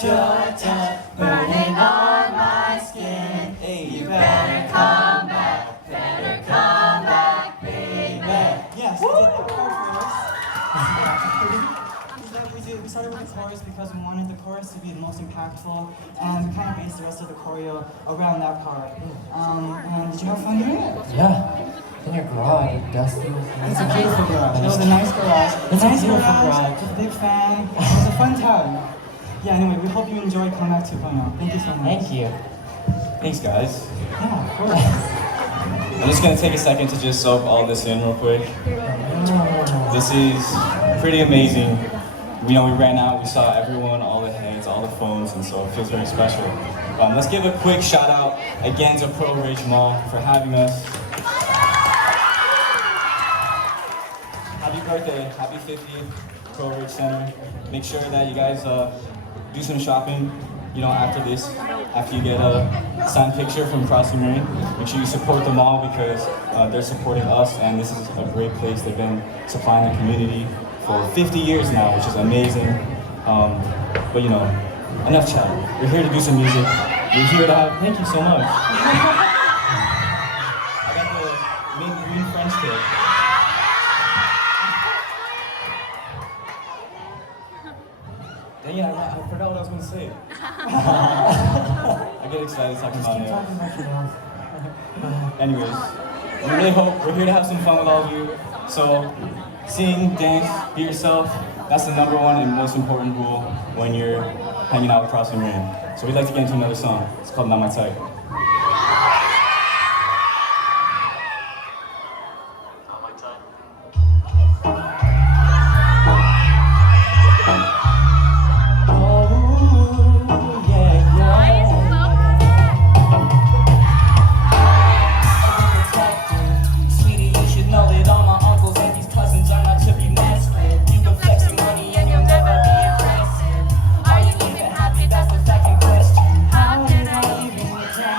Georgia, burning on my skin. Hey, you better come back, baby. Yes, we did the chorus. We started with the chorus because we wanted the chorus to be the most impactful, and we kind of based the rest of the choreo around that part. And did you have fun doing it? Yeah. In your garage, dusty. It's a beautiful garage. It was a nice garage. It's a nice beautiful garage. garage. Just a big fan. It was a fun time. Yeah, anyway, we hope you enjoyed Comeback 2.0. Thank you so much. Thank you. Thanks, guys. Yeah, of course. I'm just gonna take a second to just soak all this in real quick. This is pretty amazing. We ran out, we saw everyone, all the heads, all the phones, and so it feels very special. Let's give a quick shout out again to Pearlridge Mall for having us. Happy birthday, happy 50th, Pearlridge Center. Make sure that you guys do some shopping, after this, after you get a signed picture from Crossingrain. Make sure you support the mall because they're supporting us, and this is a great place. They've been supplying the community for 50 years now, which is amazing. But enough chat. We're here to do some music. We're here to have, thank you so much. I got the mint green French tip. Dang it, I forgot what I was going to say. I get excited talking about it. Anyways, we really hope we're here to have some fun with all of you. So, sing, dance, be yourself. That's the number one and most important rule when you're hanging out with Crossingrain. So we'd like to get into another song. It's called Not My Type. How can I even tell?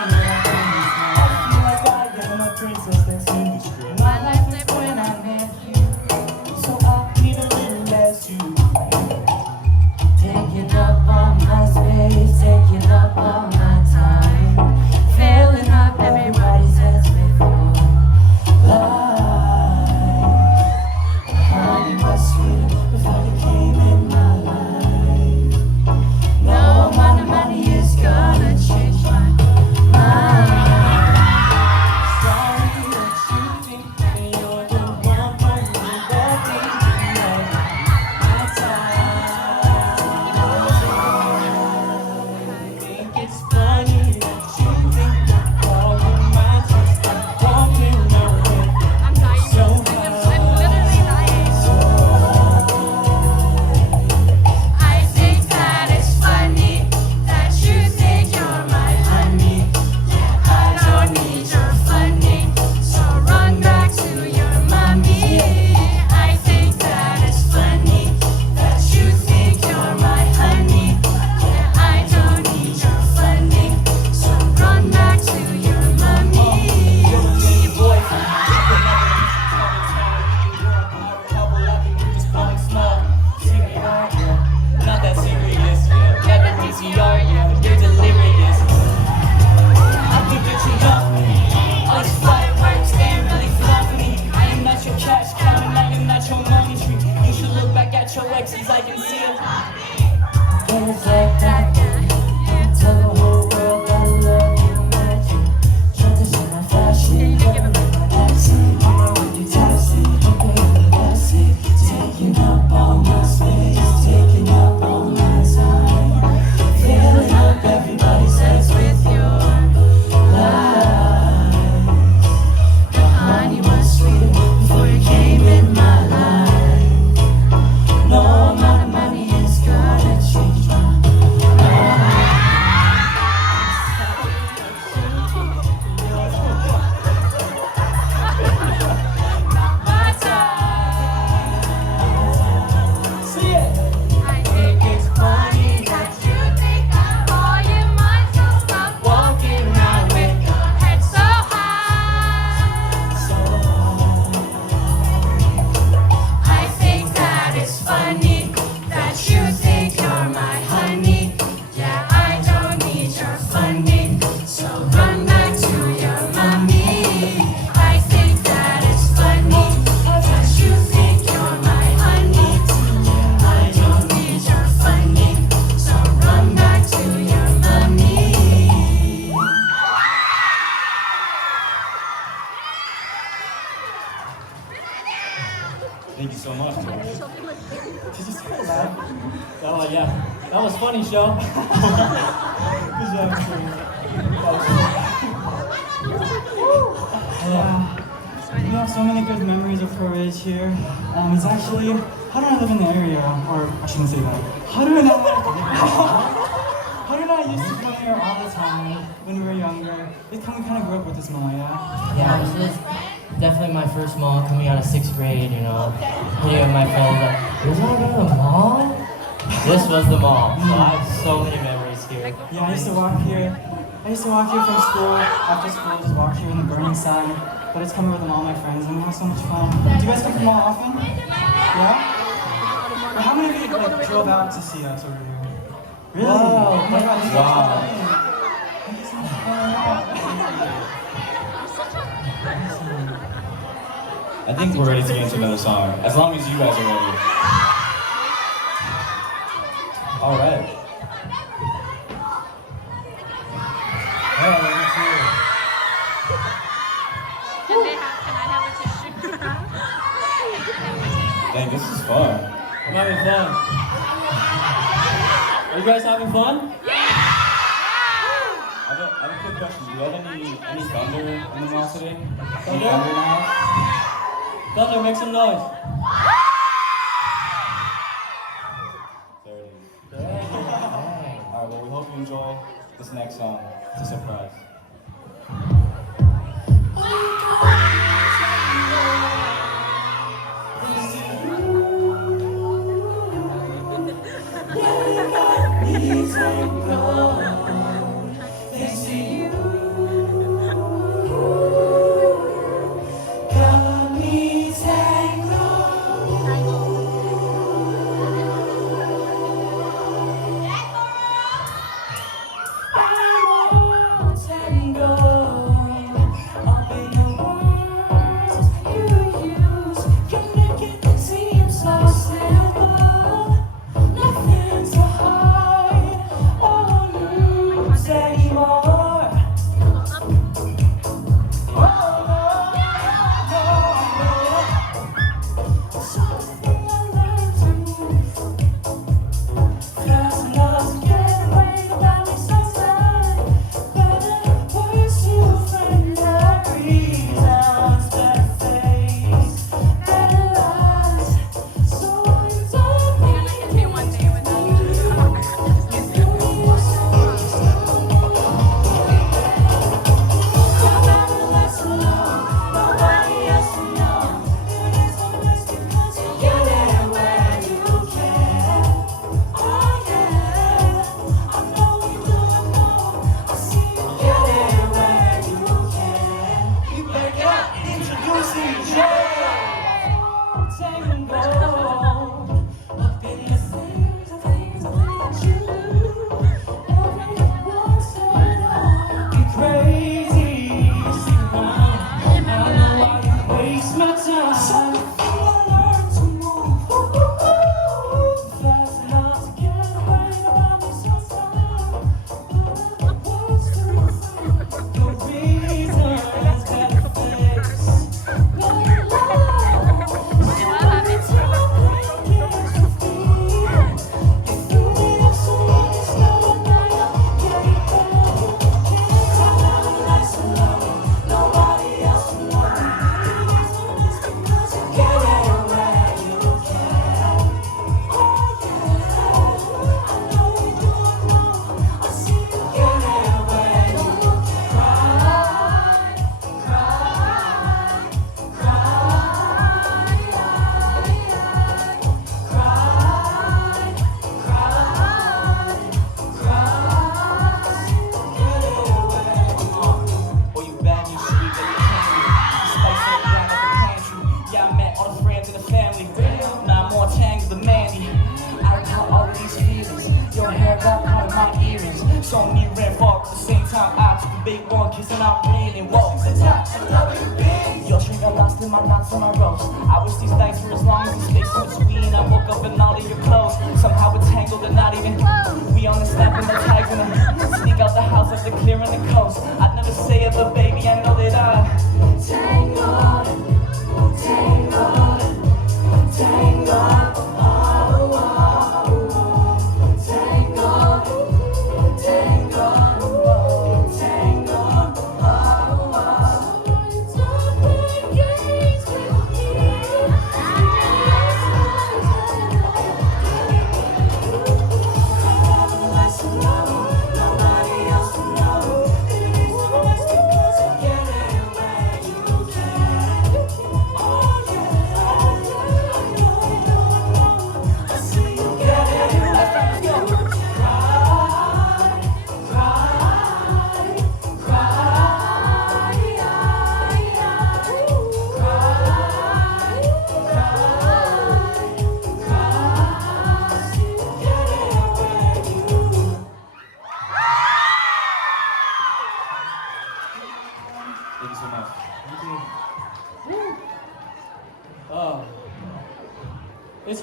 That was funny, show. Good job, sir. Yeah. We have so many good memories of Pearlridge here. It's actually, how do I live in the area? Or I shouldn't say that. How do I used to come here all the time when we were younger? We kind of grew up with this mall, yeah? Yeah, this was definitely my first mall coming out of 6th grade, you know. Hitting up my friends like, "You're talking about a mall?" This was the mall, so I have so many memories here. Yeah, I used to walk here. I used to walk here from school, after school, just walk here in the burning sun. But it's coming with all my friends and we have so much fun. Do you guys come from the mall often? Yeah? Well, how many of you like drove out to see us over here? Really? Wow. Oh my god, this is Wow. exciting. Thank you so much for coming out. I think we're ready to get into another song, as long as you guys are ready. All right. Hey, let me see. Can I have a tissue? Dang, this is fun. I'm having fun. Are you guys having fun? I have a quick question. Do you have any thunder in the mall today? Any Thunder? thunder in the house? Thunder, make some noise. There it is. Alright, well, we hope you enjoy this next song. It's a surprise. So me ran far at the same time. I took a big one, kissing out bleeding. Whoa, the top, WB. Yo, shrink got lost in my knots and my ropes. I wish these nights were as long as the space in between. I woke up in all of your clothes, somehow it's tangled and not even. We on the snap and the tags and sneak out the house after clearing the coast. I'd never say it, but baby, I know that I tangled, tangled, tangled. Oh, oh, oh, tangled.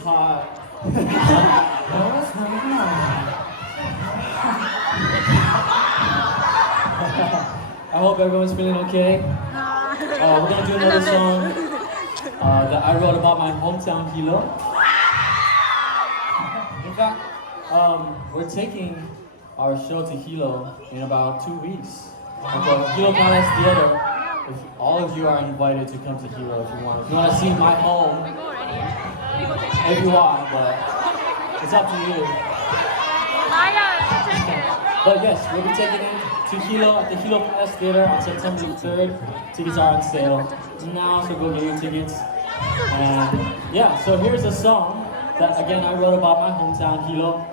hot. I hope everyone's feeling okay. We're gonna do another song that I wrote about my hometown, Hilo. In fact, we're taking our show to Hilo in about 2 weeks. At the Hilo Palace Theater. If all of you are invited to come to Hilo if you want. If you want to see my home, if you want, but it's up to you. But yes, we'll be taking it to Hilo at the Hilo Palace Theater on September 3rd. Tickets are on sale now, so go get your tickets. And yeah, so here's a song that again I wrote about my hometown, Hilo.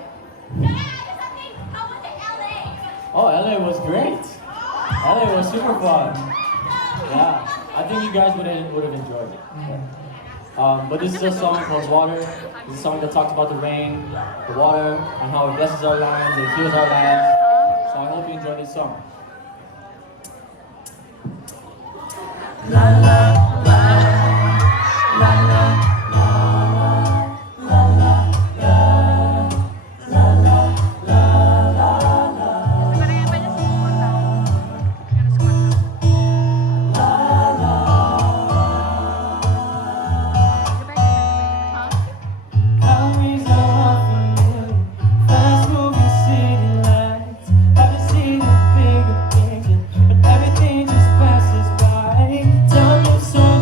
Oh, LA was great. LA was super fun. Yeah, I think you guys would have enjoyed it. But this is a song called Water. This is a song that talks about the rain, the water, and how it blesses our lands, it heals our lands. So I hope you enjoy this song. Everything just passes by. Time moves so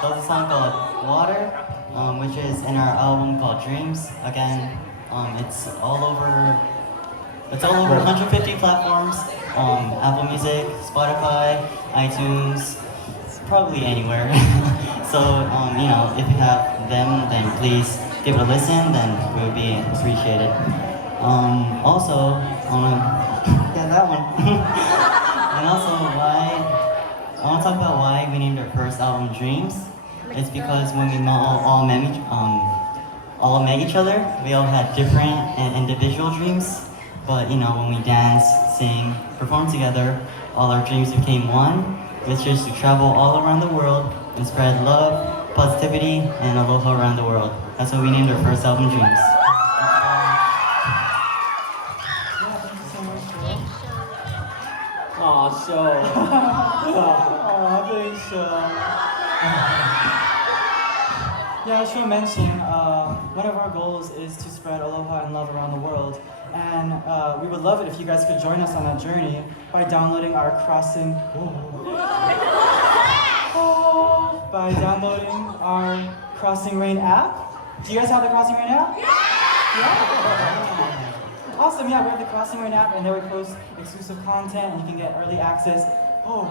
That was a song called Water, which is in our album called Dreams. Again, it's all over 150 platforms. Apple Music, Spotify, iTunes, probably anywhere. So, if you have them, then please give it a listen, then we would be appreciated. Also, yeah, that one. And also, I want to talk about why we named our first album Dreams. It's because when we all met each other, we all had different and individual dreams. But when we dance, sing, perform together, all our dreams became one, which is to travel all around the world and spread love, positivity, and aloha around the world. That's why we named our first album Dreams. Aw, so. Aw, thanks, Sean. Yeah, as Sean mentioned, one of our goals is to spread aloha and love around the world. And we would love it if you guys could join us on that journey by downloading our crossingrain app. Do you guys have the crossingrain app? Yeah. Awesome, yeah, we have the crossingrain app, and there we post exclusive content, and you can get early access. Oh,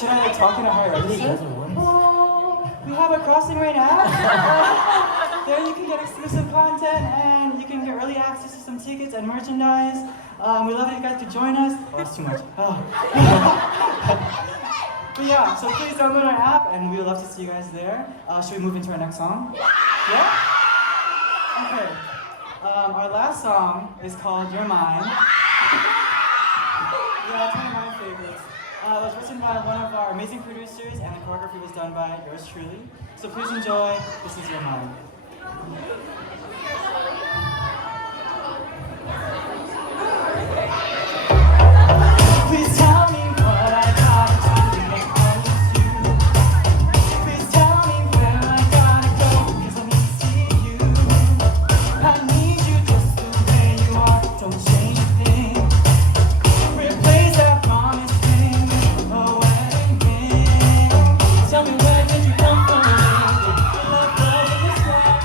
should I talk in a higher accent? Oh, we have a crossingrain app. There you can get exclusive content, and you can get early access to some tickets and merchandise. We love it if you guys could join us. Oh, that's too much. Oh. But yeah, so please download our app, and we would love to see you guys there. Should we move into our next song? Yeah? Okay. Our last song is called You're Mine. Yeah, it's one of my favorites. It was written by one of our amazing producers, and the choreography was done by yours truly. So please enjoy. This is Your Mine. Please tell me what I gotta do to make honest you. Please tell me where I gotta go, 'cause I need to see you. I need you just the way you are, don't change a thing. Replace that promise ring with a wedding ring. Tell me where did you come from? Love in this world.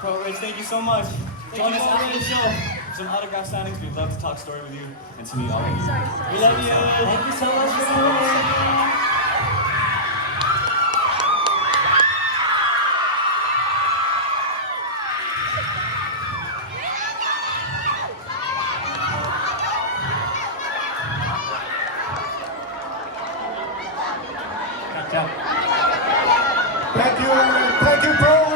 Pearlridge, thank you so much. Join us after the show. Some autograph signings. We'd love to talk story with you and to meet all of you. We love you. Thank you so much for coming. Thank you, Pearl.